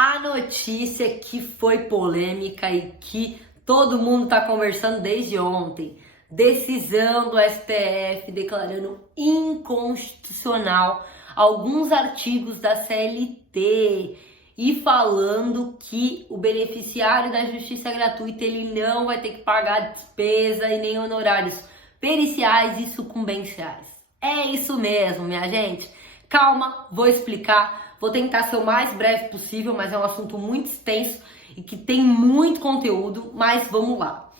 a notícia que foi polêmica e que todo mundo está conversando desde ontem. Decisão do STF declarando inconstitucional alguns artigos da CLT e falando que o beneficiário da justiça gratuita ele não vai ter que pagar despesa e nem honorários periciais e sucumbenciais. É isso mesmo, minha gente. Calma, vou explicar. Vou tentar ser o mais breve possível, mas é um assunto muito extenso e que tem muito conteúdo, mas vamos lá.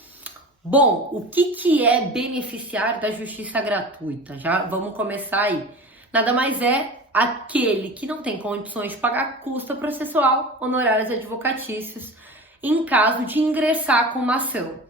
Bom, o que é beneficiário da justiça gratuita? Já vamos começar aí. Nada mais é aquele que não tem condições de pagar custo processual, honorários advocatícios, em caso de ingressar com uma ação.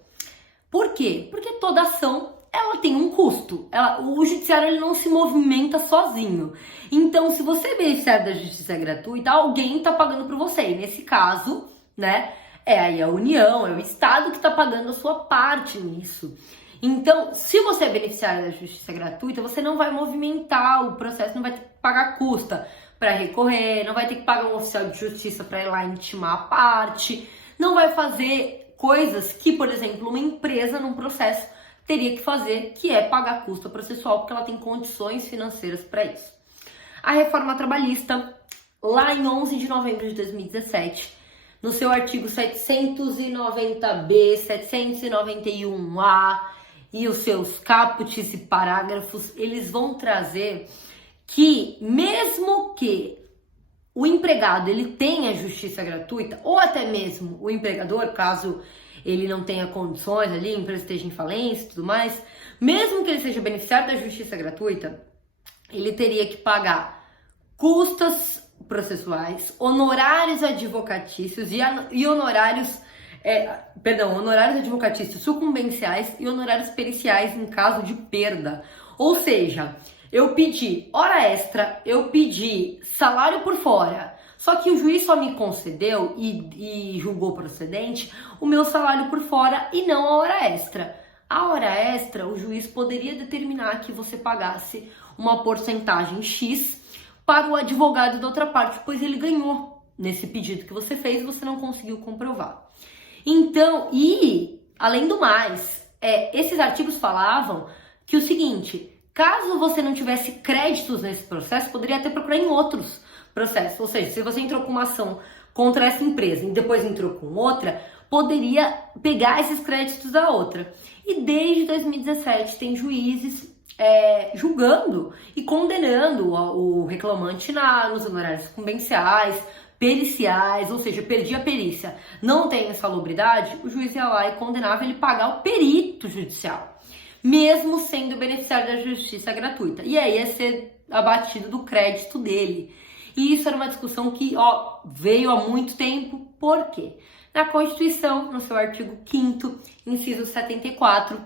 Por quê? Porque toda ação ela tem um custo. O judiciário ele não se movimenta sozinho. Então, se você é beneficiário da justiça gratuita, alguém está pagando por você. E nesse caso, né, é aí a União, é o Estado que está pagando a sua parte nisso. Então, se você é beneficiário da justiça gratuita, você não vai movimentar o processo, não vai ter que pagar custa para recorrer, não vai ter que pagar um oficial de justiça para ir lá intimar a parte, não vai fazer coisas que, por exemplo, uma empresa num processo teria que fazer, que é pagar custo processual, porque ela tem condições financeiras para isso. A reforma trabalhista, lá em 11 de novembro de 2017, no seu artigo 790B, 791A e os seus caputs e parágrafos, eles vão trazer que mesmo que o empregado ele tenha justiça gratuita, ou até mesmo o empregador, caso ele não tenha condições ali, a empresa esteja em falência e tudo mais, mesmo que ele seja beneficiário da justiça gratuita, ele teria que pagar custas processuais, honorários advocatícios e honorários advocatícios sucumbenciais e honorários periciais em caso de perda. Ou seja, eu pedi hora extra, eu pedi salário por fora, só que o juiz só me concedeu e julgou procedente o meu salário por fora e não a hora extra. A hora extra, o juiz poderia determinar que você pagasse uma porcentagem X para o advogado da outra parte, pois ele ganhou nesse pedido que você fez e você não conseguiu comprovar. Então, e além do mais, esses artigos falavam que o seguinte, caso você não tivesse créditos nesse processo, poderia até procurar em outros processos. Ou seja, se você entrou com uma ação contra essa empresa e depois entrou com outra, poderia pegar esses créditos da outra. E desde 2017 tem juízes julgando e condenando o reclamante nos honorários sucumbenciais, periciais, ou seja, perdi a perícia, não tem insalubridade, o juiz ia lá e condenava ele pagar o perito judicial, mesmo sendo beneficiário da justiça gratuita. E aí ia ser abatido do crédito dele. E isso era uma discussão que veio há muito tempo. Por quê? Na Constituição, no seu artigo 5º, inciso 74,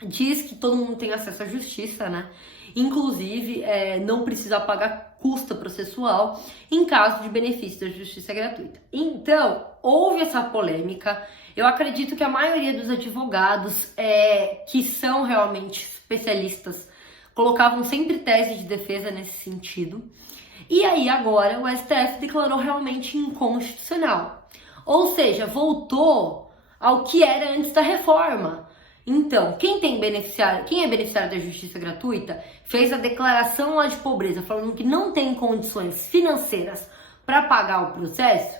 diz que todo mundo tem acesso à justiça, né? Inclusive, não precisa pagar custa processual em caso de benefício da justiça gratuita. Então, houve essa polêmica. Eu acredito que a maioria dos advogados que são realmente especialistas colocavam sempre tese de defesa nesse sentido. E aí agora o STF declarou realmente inconstitucional. Ou seja, voltou ao que era antes da reforma. Então, quem é beneficiário da justiça gratuita, fez a declaração lá de pobreza, falando que não tem condições financeiras para pagar o processo,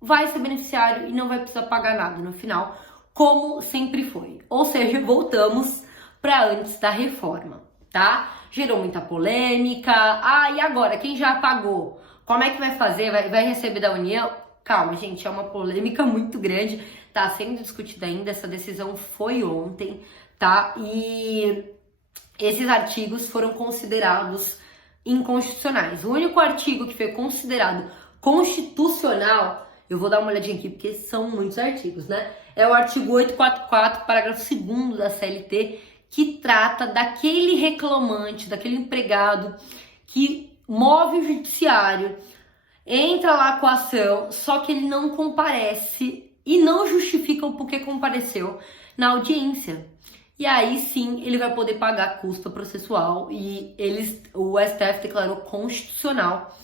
vai ser beneficiário e não vai precisar pagar nada no final, como sempre foi. Ou seja, voltamos para antes da reforma, tá? Gerou muita polêmica. E agora, quem já pagou? Como é que vai fazer? Vai receber da União? Calma, gente, é uma polêmica muito grande, tá sendo discutida ainda, essa decisão foi ontem, tá? E esses artigos foram considerados inconstitucionais. O único artigo que foi considerado constitucional, eu vou dar uma olhadinha aqui, porque são muitos artigos, né? É o artigo 844, parágrafo 2º da CLT, que trata daquele reclamante, daquele empregado que move o judiciário, entra lá com a ação, só que ele não comparece e não justifica o porquê compareceu na audiência. E aí sim ele vai poder pagar custo processual e o STF declarou constitucional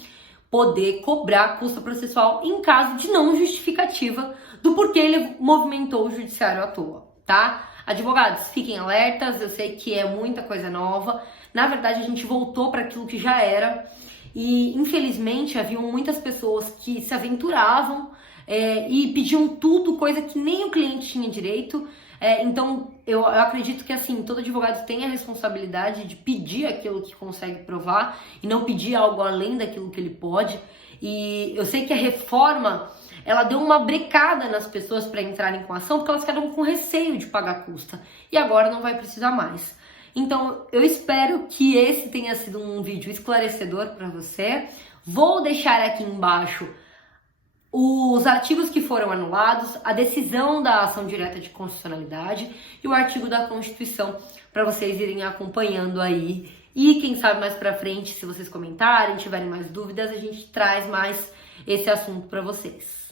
poder cobrar custo processual em caso de não justificativa do porquê ele movimentou o judiciário à toa, tá? Advogados, fiquem alertas, eu sei que é muita coisa nova. Na verdade, a gente voltou para aquilo que já era e, infelizmente, haviam muitas pessoas que se aventuravam e pediam tudo, coisa que nem o cliente tinha direito. Então, eu acredito que, assim, todo advogado tem a responsabilidade de pedir aquilo que consegue provar e não pedir algo além daquilo que ele pode. E eu sei que a reforma, ela deu uma brecada nas pessoas para entrarem com a ação, porque elas ficaram com receio de pagar a custa. E agora não vai precisar mais. Então, eu espero que esse tenha sido um vídeo esclarecedor para você. Vou deixar aqui embaixo os artigos que foram anulados, a decisão da ação direta de constitucionalidade e o artigo da Constituição para vocês irem acompanhando aí. E quem sabe mais para frente, se vocês comentarem, tiverem mais dúvidas, a gente traz mais esse assunto para vocês.